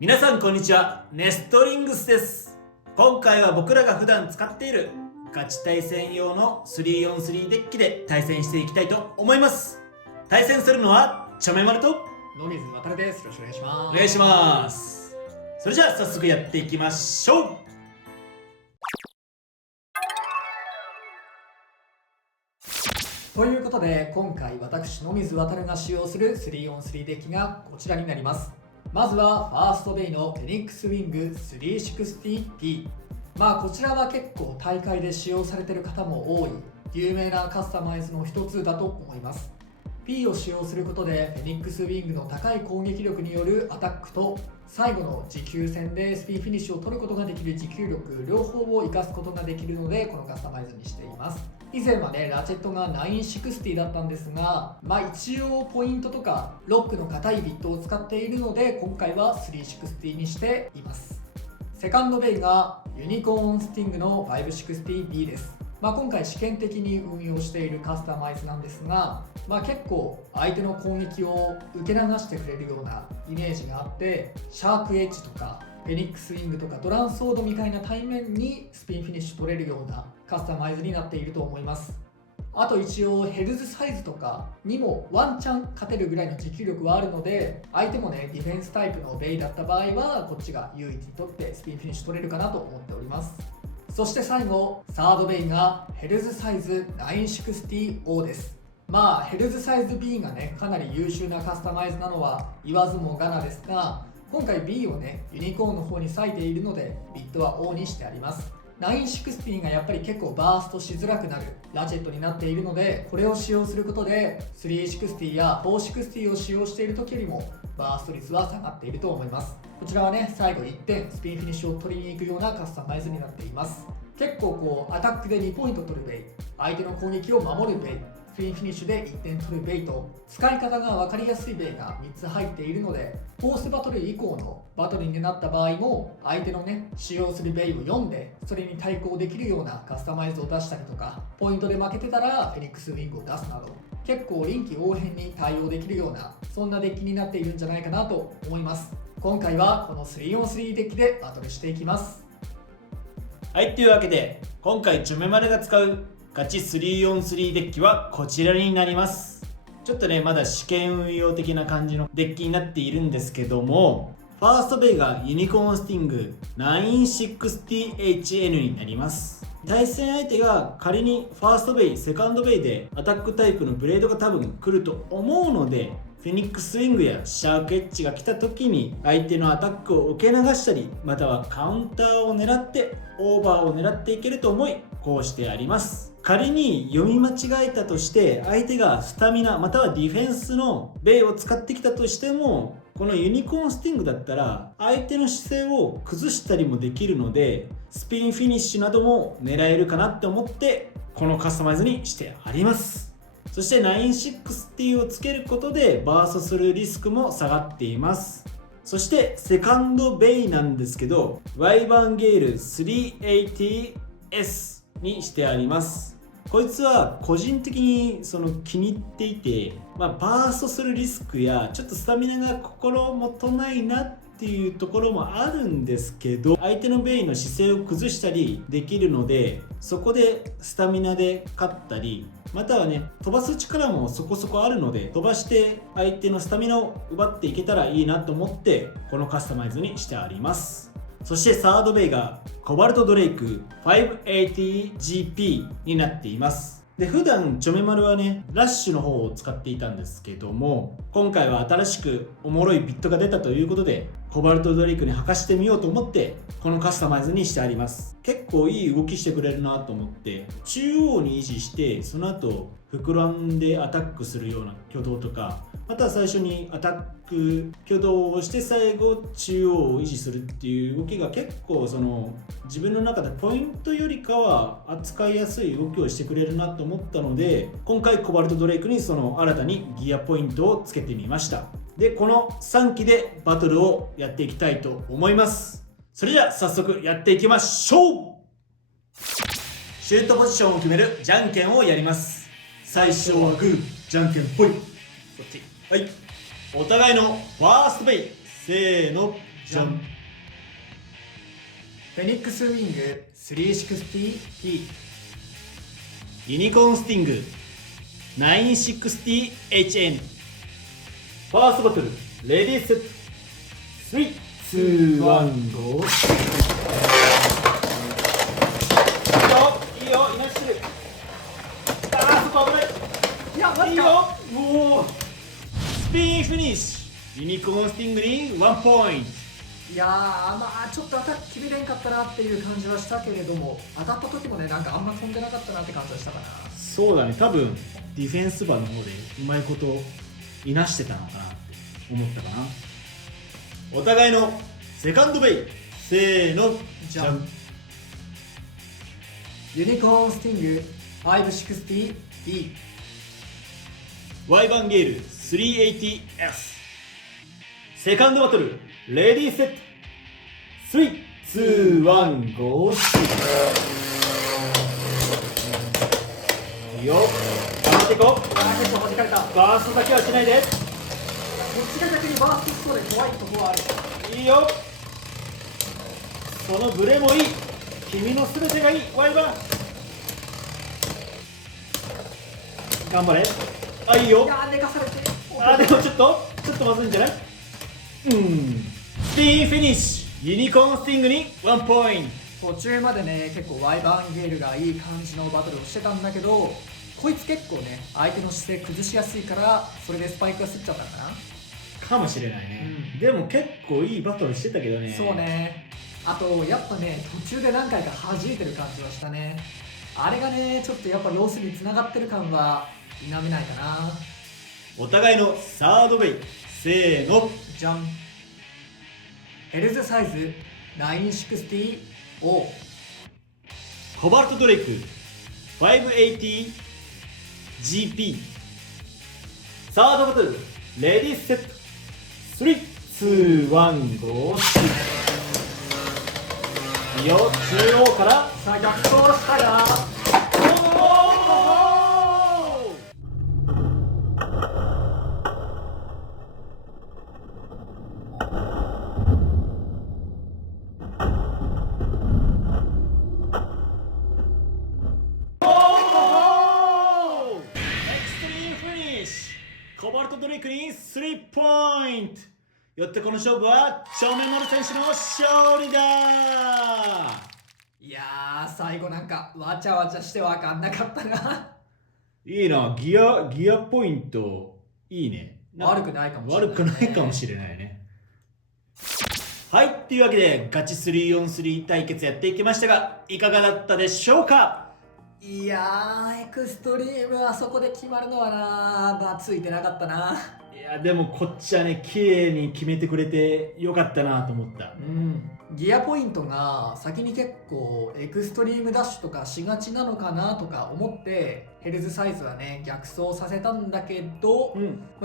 皆さんこんにちは、ネストリングスです。今回は僕らが普段使っているガチ対戦用の 3on3 デッキで対戦していきたいと思います。対戦するのはちょめまると野水渡です。よろしくお願いします。お願いします。それじゃあ早速やっていきましょう。ということで今回私野水渡が使用する 3on3 デッキがこちらになります。まずはファーストベイのフェニックスウィング 360P。 こちらは結構大会で使用されている方も多い有名なカスタマイズの一つだと思います。 P を使用することでフェニックスウィングの高い攻撃力によるアタックと最後の持久戦でスピンフィニッシュを取ることができる持久力両方を生かすことができるのでこのカスタマイズにしています。以前はラチェットが960だったんですが、一応ポイントとかロックの硬いビットを使っているので今回は360にしています。セカンドベイがユニコーンスティングの 560B です。今回試験的に運用しているカスタマイズなんですが、結構相手の攻撃を受け流してくれるようなイメージがあって、シャークエッジとかフェニックスウィングとかドランソードみたいな対面にスピンフィニッシュ取れるようなカスタマイズになっていると思います。あと一応ヘルズサイズとかにもワンチャン勝てるぐらいの持久力はあるので、相手もディフェンスタイプのベイだった場合はこっちが優位にとってスピンフィニッシュ取れるかなと思っております。そして最後サードベイがヘルズサイズ 960O です。ヘルズサイズ B がかなり優秀なカスタマイズなのは言わずもがなですが、今回 B をユニコーンの方に割いているのでビットは O にしてあります。960がやっぱり結構バーストしづらくなるラチェットになっているので、これを使用することで360や460を使用している時よりもバースト率は下がっていると思います。こちらは最後1点スピンフィニッシュを取りに行くようなカスタマイズになっています。結構アタックで2ポイント取るベイ、相手の攻撃を守るベイ、スピンフィニッシュで1点取るベイと使い方が分かりやすいベイが3つ入っているので、フォースバトル以降のバトルになった場合も相手の使用するベイを読んでそれに対抗できるようなカスタマイズを出したりとか、ポイントで負けてたらフェニックスウィングを出すなど結構臨機応変に対応できるようなそんなデッキになっているんじゃないかなと思います。今回はこの 3on3 デッキでバトルしていきます。はい、というわけで今回ちょめまるが使うガチ 3on3 デッキはこちらになります。ちょっとまだ試験運用的な感じのデッキになっているんですけども、ファーストベイがユニコーンスティング 960HN になります。対戦相手が仮にファーストベイ、セカンドベイでアタックタイプのブレードが多分来ると思うので、フェニックスウィングやシャークエッジが来た時に相手のアタックを受け流したり、またはカウンターを狙ってオーバーを狙っていけると思いこうしてあります。仮に読み間違えたとして相手がスタミナまたはディフェンスのベイを使ってきたとしても、このユニコーンスティングだったら相手の姿勢を崩したりもできるので、スピンフィニッシュなども狙えるかなって思ってこのカスタマイズにしてあります。そして960をつけることでバーストするリスクも下がっています。そしてセカンドベイなんですけど、ワイバンゲール 380S にしてあります。こいつは個人的に気に入っていて、バーストするリスクやちょっとスタミナが心もとないなっていうところもあるんですけど、相手のベイの姿勢を崩したりできるので、そこでスタミナで勝ったり、または飛ばす力もそこそこあるので飛ばして相手のスタミナを奪っていけたらいいなと思ってこのカスタマイズにしてあります。そしてサードベイがコバルトドレイク 580GP になっています。で、普段ちょめまるはラッシュの方を使っていたんですけども、今回は新しくおもろいビットが出たということでコバルトドレイクに履かしてみようと思ってこのカスタマイズにしてあります。結構いい動きしてくれるなと思って中央に維持して、その後膨らんでアタックするような挙動とか、または最初にアタック挙動をして最後中央を維持するっていう動きが結構自分の中でポイントよりかは扱いやすい動きをしてくれるなと思ったので、今回コバルトドレイクに新たにギアポイントをつけてみました。で、この3機でバトルをやっていきたいと思います。それじゃあ早速やっていきましょう。シュートポジションを決めるじゃんけんをやります。最初はグー、じゃんけんぽい。こっち。はい。お互いのファーストベイ。せーの、じゃん。フェニックスウィング 360T。ユニコーンスティング 960HN。 ファーストバトルレディーセット3、2、1、ゴー。いいよ、いなしてる。そこ危ない。いや、マジか。いいよ、もうスピンフィニッシュ。ユニコーンスティングに1ポイント。いやー、まあちょっとアタック決めれんかったなっていう感じはしたけれども、当たった時もね、なんかあんま飛んでなかったなって感じはしたかな。そうだね、多分ディフェンスバーの方でうまいこといなしてたのかなって思ったかな。お互いのセカンドベイ、せーの、じゃん。ユニコーンスティング 560E。 ワイバンゲール 380S。 セカンドバトルレディーセット3、2、1、ゴー。いいよ、頑張っていこう。結構弾かれた。こバーストだけはしないで。っちが逆にバーストしそうで怖いところはある。いいよ、そのブレもいい。君の全てがいい。ワイバン頑張れ。いいよ。いやー、寝かされて。でもちょっとまずいんじゃない。スピンフィニッシュ。ユニコーンスティングに1ポイント。途中までね、結構ワイバンゲールがいい感じのバトルをしてたんだけど、こいつ結構ね、相手の姿勢崩しやすいから、それでスパイクがすっちゃったのかな。かもしれないね、でも結構いいバトルしてたけどね。そうね。あとやっぱね、途中で何回か弾いてる感じはしたね。あれがね、ちょっとやっぱロスに繋がってる感は否めないかな。お互いのサードベイ、せーの、じゃん。ヘルズサイズ 960O。 コバルトドレイク 580GP。 サードバトルレディーセット3、2、1、ゴー。いいよ、中央からさあ逆走したが、コバルトドレイクに3ポイント。よってこの勝負は正面丸選手の勝利だ。いやー、最後なんかわちゃわちゃして分かんなかったな。いいな、ギアポイントいいね。悪くないかもしれない、悪くないかもしれないね。はい、っていうわけでガチ 3on3 対決やっていきましたが、いかがだったでしょうか。いやー、エクストリームあそこで決まるのはな、まあついてなかったな。いやでもこっちはね、綺麗に決めてくれてよかったなと思った。ギアポイントが先に結構エクストリームダッシュとかしがちなのかなとか思ってヘルズサイズはね逆走させたんだけど、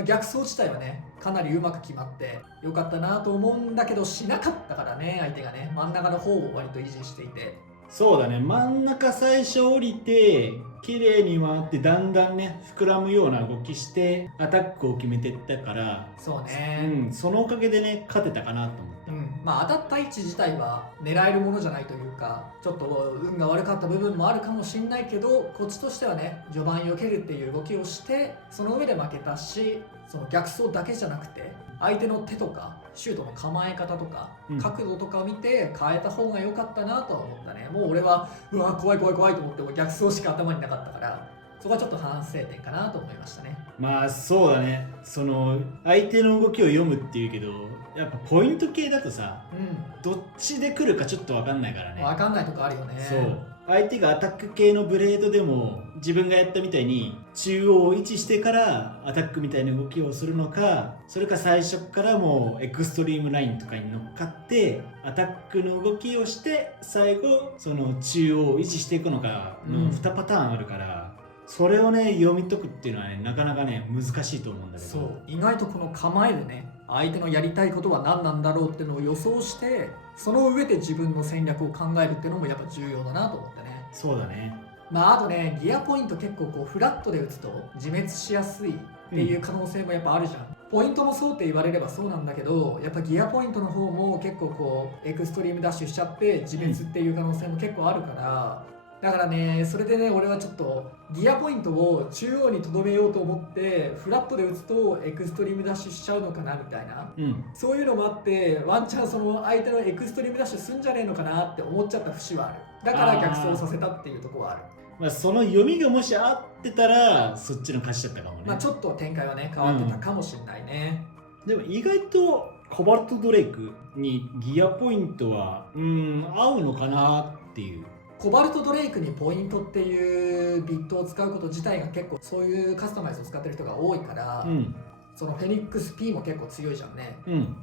逆走自体はねかなりうまく決まってよかったなと思うんだけど、しなかったからね、相手がね真ん中の方を割と維持していて。そうだね、真ん中最初降りて綺麗に回ってだんだんね膨らむような動きしてアタックを決めてったから、そうね、そのおかげでね勝てたかなと思った。まあ当たった位置自体は狙えるものじゃないというか、ちょっと運が悪かった部分もあるかもしんないけど、こっちとしてはね序盤避けるっていう動きをしてその上で負けたし、その逆走だけじゃなくて相手の手とかシュートの構え方とか、角度とかを見て変えた方が良かったなとは思ったね。もう俺はうわ怖い怖い怖いと思っても逆走しか頭になかったから、そこはちょっと反省点かなと思いましたね。まあそうだね、その相手の動きを読むっていうけど、やっぱポイント系だとさ、どっちで来るかちょっと分かんないからね。分かんないとこあるよね。そう相手がアタック系のブレードでも自分がやったみたいに中央を位置してからアタックみたいな動きをするのか、それか最初からもうエクストリームラインとかに乗っかってアタックの動きをして最後その中央を維持していくのかの2パターンあるから、それをね読み解くっていうのはねなかなかね難しいと思うんだけど、そう意外とこの構えでね相手のやりたいことは何なんだろうっていうのを予想して、その上で自分の戦略を考えるっていうのもやっぱ重要だなと思ってね。そうだね。まああとねギアポイント結構こうフラットで打つと自滅しやすいっていう可能性もやっぱあるじゃん。ポイントもそうって言われればそうなんだけど、やっぱギアポイントの方も結構こうエクストリームダッシュしちゃって自滅っていう可能性も結構あるから、だからね、それでね、俺はちょっとギアポイントを中央にとどめようと思ってフラットで打つとエクストリームダッシュしちゃうのかなみたいな、そういうのもあってワンチャンその相手のエクストリームダッシュすんじゃねえのかなって思っちゃった節はある。だから逆走させたっていうところはある。まあ、その読みがもし合ってたらそっちの勝ちだったかもね。まあちょっと展開はね変わってたかもしれないね。でも意外とコバルトドレイクにギアポイントは合うのかなっていう。コバルトドレイクにポイントっていうビットを使うこと自体が結構そういうカスタマイズを使ってる人が多いから、そのフェニックス P も結構強いじゃんね、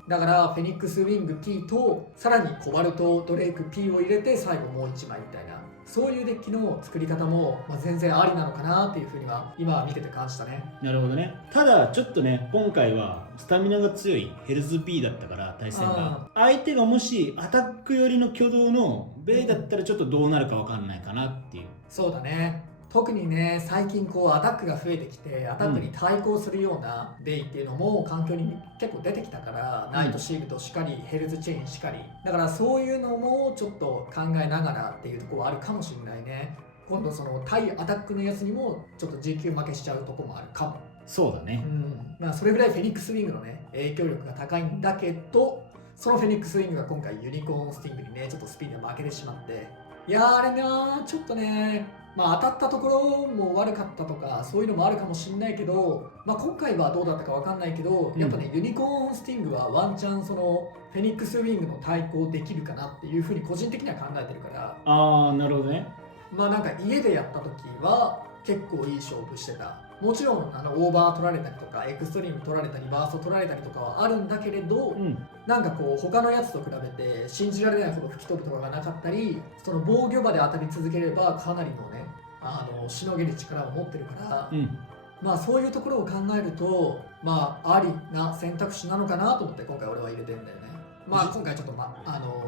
だからフェニックスウィング P とさらにコバルトドレイク P を入れて最後もう1枚みたいな、そういうデッキの作り方も、全然ありなのかなっていうふうには今は見てて感じたね。なるほどね。ただちょっとね、今回はスタミナが強いヘルズ P だったから対戦が、相手がもしアタック寄りの挙動のベイだったらちょっとどうなるか分かんないかなっていう。そうだね。特にね、最近こうアタックが増えてきてアタックに対抗するようなベイっていうのも環境に結構出てきたから、ナイトシールドしかりヘルズチェーンしかり、だからそういうのもちょっと考えながらっていうところはあるかもしれないね。今度その対アタックのやつにもちょっと時給負けしちゃうところもあるかも。そうだね、それぐらいフェニックスウィングのね影響力が高いんだけど、そのフェニックスウィングが今回ユニコーンスティングにねちょっとスピンで負けてしまって、いやーあれなちょっとね、当たったところも悪かったとかそういうのもあるかもしれないけど、今回はどうだったか分かんないけど、やっぱねユニコーンスティングはワンチャンそのフェニックスウィングの対抗できるかなっていうふうに個人的には考えてるから。なるほどね。なんか家でやった時は結構いい勝負してた。もちろんオーバー取られたりとかエクストリーム取られたりバースト取られたりとかはあるんだけれど、なんかこう他のやつと比べて信じられないほど吹き飛ぶとかがなかったり、その防御場で当たり続ければかなりのねしのげる力を持ってるから、そういうところを考えるとありな選択肢なのかなと思って今回俺は入れてんだよね。今回ちょっと、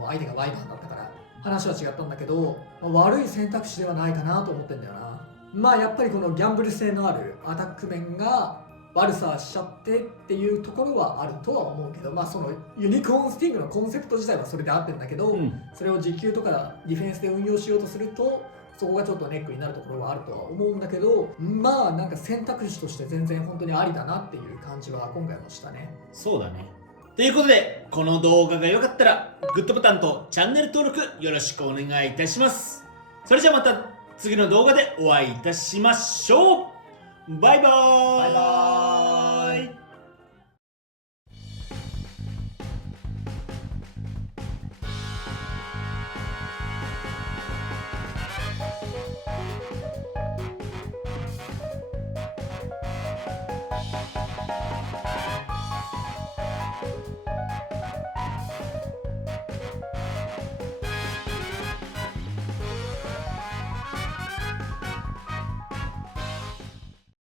相手がワイバーだったから話は違ったんだけど、悪い選択肢ではないかなと思ってんだよな。やっぱりこのギャンブル性のあるアタック面が悪さしちゃってっていうところはあるとは思うけど、そのユニコーンスティングのコンセプト自体はそれで合ってるんだけど、それを時給とかディフェンスで運用しようとするとそこがちょっとネックになるところはあるとは思うんだけど、なんか選択肢として全然本当にありだなっていう感じは今回もしたね。そうだね。ということで、この動画が良かったらグッドボタンとチャンネル登録よろしくお願いいたします。それじゃあまた次の動画でお会いいたしましょう。バイバーイ。